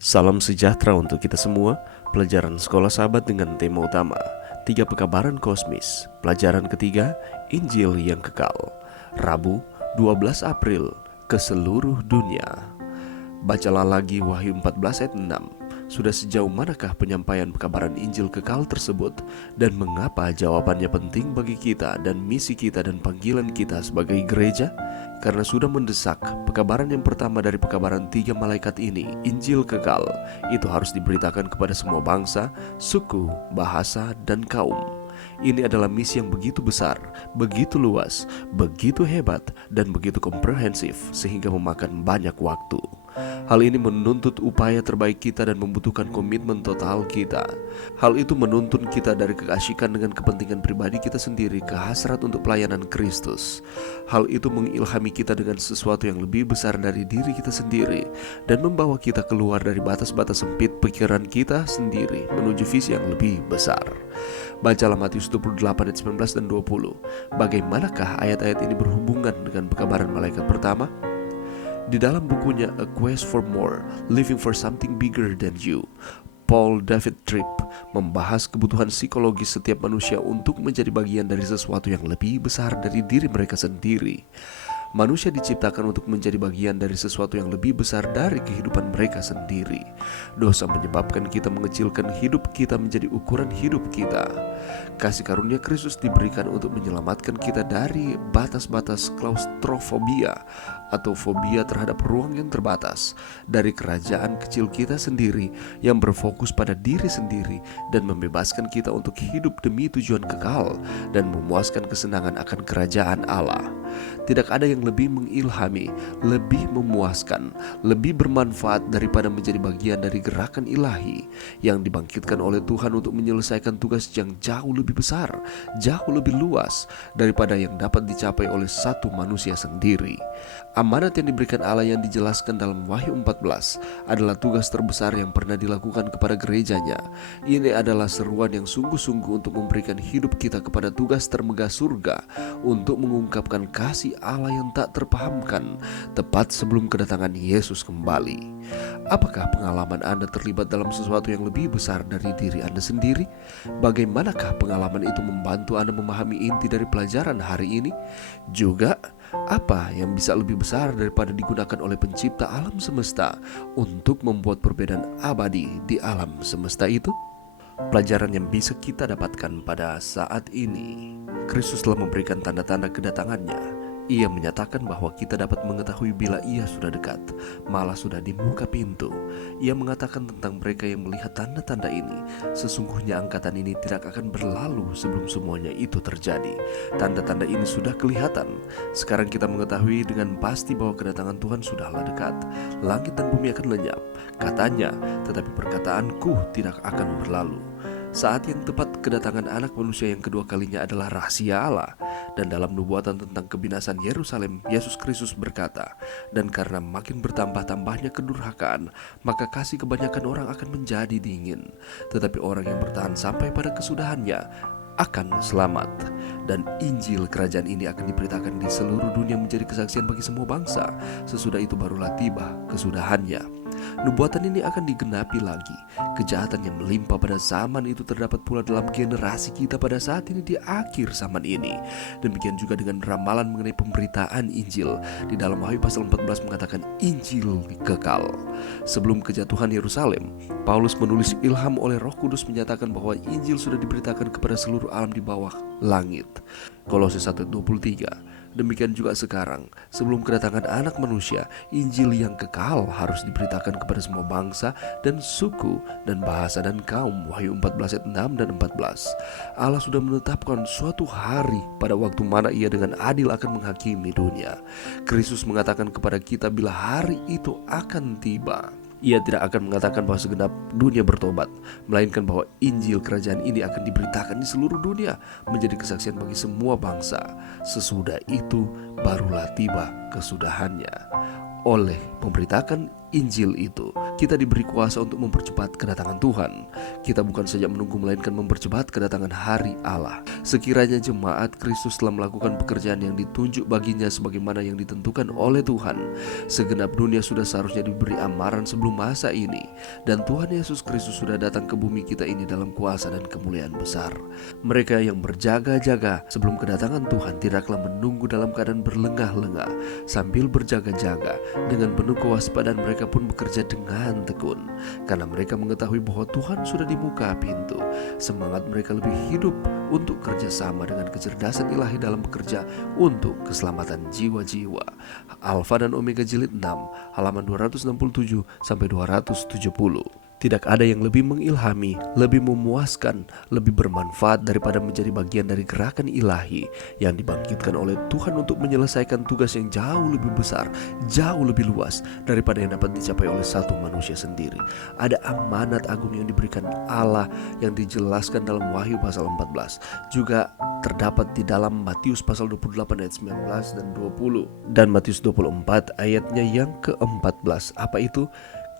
Salam sejahtera untuk kita semua. Pelajaran Sekolah Sahabat dengan tema utama 3 Pekabaran Kosmis. Pelajaran ketiga, Injil yang Kekal. Rabu, 12 April, ke seluruh dunia. Bacalah lagi Wahyu 14 ayat 6. Sudah sejauh manakah penyampaian pekabaran Injil kekal tersebut, dan mengapa jawabannya penting bagi kita dan misi kita dan panggilan kita sebagai gereja? Karena sudah mendesak, pekabaran yang pertama dari pekabaran 3 malaikat ini, Injil kekal, itu harus diberitakan kepada semua bangsa, suku, bahasa, dan kaum. Ini adalah misi yang begitu besar, begitu luas, begitu hebat, dan begitu komprehensif sehingga memakan banyak waktu. Hal ini menuntut upaya terbaik kita dan membutuhkan komitmen total kita. Hal itu menuntun kita dari keasyikan dengan kepentingan pribadi kita sendiri ke hasrat untuk pelayanan Kristus. Hal itu mengilhami kita dengan sesuatu yang lebih besar dari diri kita sendiri dan membawa kita keluar dari batas-batas sempit pikiran kita sendiri menuju visi yang lebih besar. Bacalah Matius 28 ayat 19 dan 20. Bagaimanakah ayat-ayat ini berhubungan dengan pekabaran malaikat pertama? Di dalam bukunya A Quest for More, Living for Something Bigger Than You, Paul David Tripp membahas kebutuhan psikologis setiap manusia untuk menjadi bagian dari sesuatu yang lebih besar dari diri mereka sendiri. Manusia diciptakan untuk menjadi bagian dari sesuatu yang lebih besar dari kehidupan mereka sendiri. Dosa menyebabkan kita mengecilkan hidup kita menjadi ukuran hidup kita. Kasih karunia Kristus diberikan untuk menyelamatkan kita dari batas-batas klaustrofobia atau fobia terhadap ruang yang terbatas, dari kerajaan kecil kita sendiri yang berfokus pada diri sendiri, dan membebaskan kita untuk hidup demi tujuan kekal dan memuaskan kesenangan akan kerajaan Allah. Tidak ada yang lebih mengilhami, lebih memuaskan, lebih bermanfaat daripada menjadi bagian dari gerakan ilahi yang dibangkitkan oleh Tuhan untuk menyelesaikan tugas yang jauh lebih besar, jauh lebih luas daripada yang dapat dicapai oleh satu manusia sendiri. Amanat yang diberikan Allah yang dijelaskan dalam Wahyu 14 adalah tugas terbesar yang pernah dilakukan kepada gerejanya. Ini adalah seruan yang sungguh-sungguh untuk memberikan hidup kita kepada tugas termegah surga, untuk mengungkapkan kasih Allah yang tak terpahamkan tepat sebelum kedatangan Yesus kembali. Apakah pengalaman Anda terlibat dalam sesuatu yang lebih besar dari diri Anda sendiri? Bagaimanakah pengalaman itu membantu Anda memahami inti dari pelajaran hari ini? Juga, apa yang bisa lebih besar daripada digunakan oleh pencipta alam semesta untuk membuat perbedaan abadi di alam semesta itu? Pelajaran yang bisa kita dapatkan pada saat ini, Kristus telah memberikan tanda-tanda kedatangannya. Ia menyatakan bahwa kita dapat mengetahui bila ia sudah dekat, malah sudah di muka pintu. Ia mengatakan tentang mereka yang melihat tanda-tanda ini, sesungguhnya angkatan ini tidak akan berlalu sebelum semuanya itu terjadi. Tanda-tanda ini sudah kelihatan. Sekarang kita mengetahui dengan pasti bahwa kedatangan Tuhan sudahlah dekat. Langit dan bumi akan lenyap, katanya, tetapi perkataanku tidak akan berlalu. Saat yang tepat kedatangan anak manusia yang kedua kalinya adalah rahasia Allah. Dan dalam nubuatan tentang kebinasan Yerusalem, Yesus Kristus berkata, dan karena makin bertambah-tambahnya kedurhakaan, maka kasih kebanyakan orang akan menjadi dingin. Tetapi orang yang bertahan sampai pada kesudahannya akan selamat. Dan Injil kerajaan ini akan diberitakan di seluruh dunia menjadi kesaksian bagi semua bangsa. Sesudah itu barulah tiba kesudahannya. Nubuatan ini akan digenapi lagi. Kejahatan yang melimpah pada zaman itu terdapat pula dalam generasi kita pada saat ini di akhir zaman ini. Demikian juga dengan ramalan mengenai pemberitaan Injil. Di dalam Wahyu pasal 14 mengatakan Injil kekal. Sebelum kejatuhan Yerusalem, Paulus menulis ilham oleh Roh Kudus menyatakan bahwa Injil sudah diberitakan kepada seluruh alam di bawah langit. Kolose 1:23. Demikian juga sekarang, sebelum kedatangan anak manusia, Injil yang kekal harus diberitakan kepada semua bangsa dan suku dan bahasa dan kaum. Wahyu 14 ayat 6 dan 14. Allah sudah menetapkan suatu hari pada waktu mana ia dengan adil akan menghakimi dunia. Kristus mengatakan kepada kita bila hari itu akan tiba. Ia tidak akan mengatakan bahwa segenap dunia bertobat, melainkan bahwa Injil kerajaan ini akan diberitakan di seluruh dunia menjadi kesaksian bagi semua bangsa. Sesudah itu barulah tiba kesudahannya. Oleh memberitakan Injil itu, kita diberi kuasa untuk mempercepat kedatangan Tuhan. Kita bukan saja menunggu, melainkan mempercepat kedatangan hari Allah. Sekiranya jemaat Kristus telah melakukan pekerjaan yang ditunjuk baginya sebagaimana yang ditentukan oleh Tuhan, segenap dunia sudah seharusnya diberi amaran sebelum masa ini. Dan Tuhan Yesus Kristus sudah datang ke bumi kita ini dalam kuasa dan kemuliaan besar. Mereka yang berjaga-jaga sebelum kedatangan Tuhan tidaklah menunggu dalam keadaan berlengah-lengah. Sambil berjaga-jaga dengan penuh kewaspadaan, mereka pun bekerja dengan tekun, karena mereka mengetahui bahwa Tuhan sudah di muka pintu. Semangat mereka lebih hidup untuk kerjasama dengan kecerdasan ilahi dalam bekerja untuk keselamatan jiwa-jiwa. Alfa dan Omega jilid 6 halaman 267 sampai 270. Tidak ada yang lebih mengilhami, lebih memuaskan, lebih bermanfaat daripada menjadi bagian dari gerakan ilahi yang dibangkitkan oleh Tuhan untuk menyelesaikan tugas yang jauh lebih besar, jauh lebih luas daripada yang dapat dicapai oleh satu manusia sendiri. Ada amanat agung yang diberikan Allah yang dijelaskan dalam Wahyu pasal 14, juga terdapat di dalam Matius pasal 28 ayat 19 dan 20, dan Matius 24 ayatnya yang ke-14. Apa itu?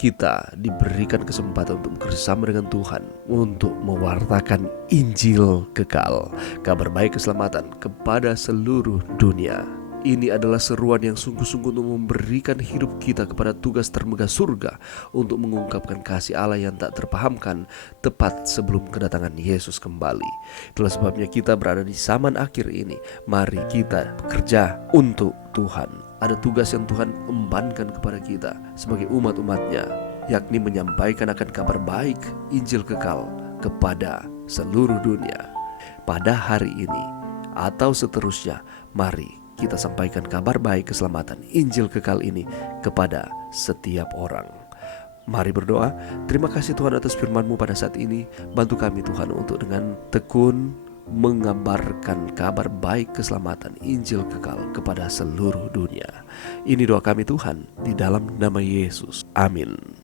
Kita diberikan kesempatan untuk bekerjasama dengan Tuhan untuk mewartakan Injil kekal, kabar baik keselamatan kepada seluruh dunia. Ini adalah seruan yang sungguh-sungguh untuk memberikan hidup kita kepada tugas termegah surga, untuk mengungkapkan kasih Allah yang tak terpahamkan tepat sebelum kedatangan Yesus kembali. Itulah sebabnya kita berada di zaman akhir ini. Mari kita bekerja untuk Tuhan. Ada tugas yang Tuhan embankan kepada kita sebagai umat-umatnya, yakni menyampaikan akan kabar baik Injil kekal kepada seluruh dunia. Pada hari ini atau seterusnya, mari kita sampaikan kabar baik keselamatan Injil kekal ini kepada setiap orang. Mari berdoa. Terima kasih Tuhan atas firman-Mu pada saat ini. Bantu kami Tuhan untuk dengan tekun mengabarkan kabar baik keselamatan Injil kekal kepada seluruh dunia. Ini doa kami Tuhan, di dalam nama Yesus. Amin.